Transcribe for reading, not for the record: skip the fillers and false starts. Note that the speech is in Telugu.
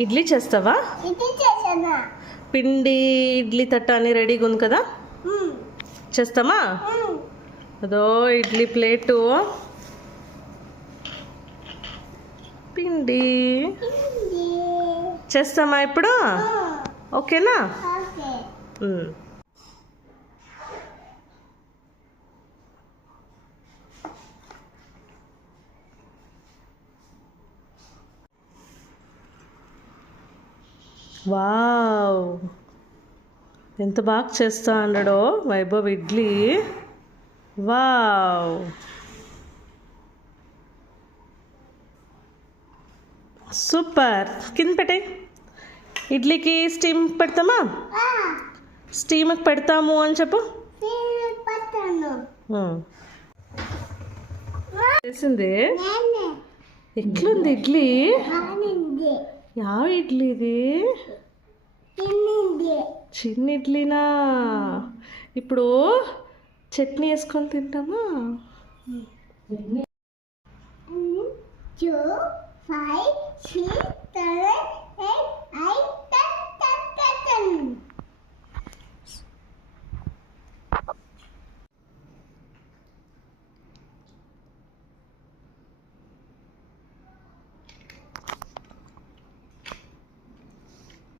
ఇడ్లీ చేస్తావా? పిండి ఇడ్లీ తట్ట అని రెడీగా ఉంది కదా, చేస్తామా? అదో ఇడ్లీ ప్లేటు, పిండి చేస్తామా ఇప్పుడు? ఓకేనా? వావ్, ఎంత బాగా చేస్తా అన్నాడో వైభవ్ ఇడ్లీ. Wow, super. కింద పెట్టే ఇడ్లీకి స్టీమ్ పెడతామా? స్టీమ్కి పెడతాము అని చెప్పు. చేసింది ఎట్లుంది ఇడ్లీ? యా ఇడ్లీ ఇది? చిన్న ఇడ్లీనా? ఇప్పుడు చట్నీ వేసుకొని తింటామా? 2, 5, 6, 7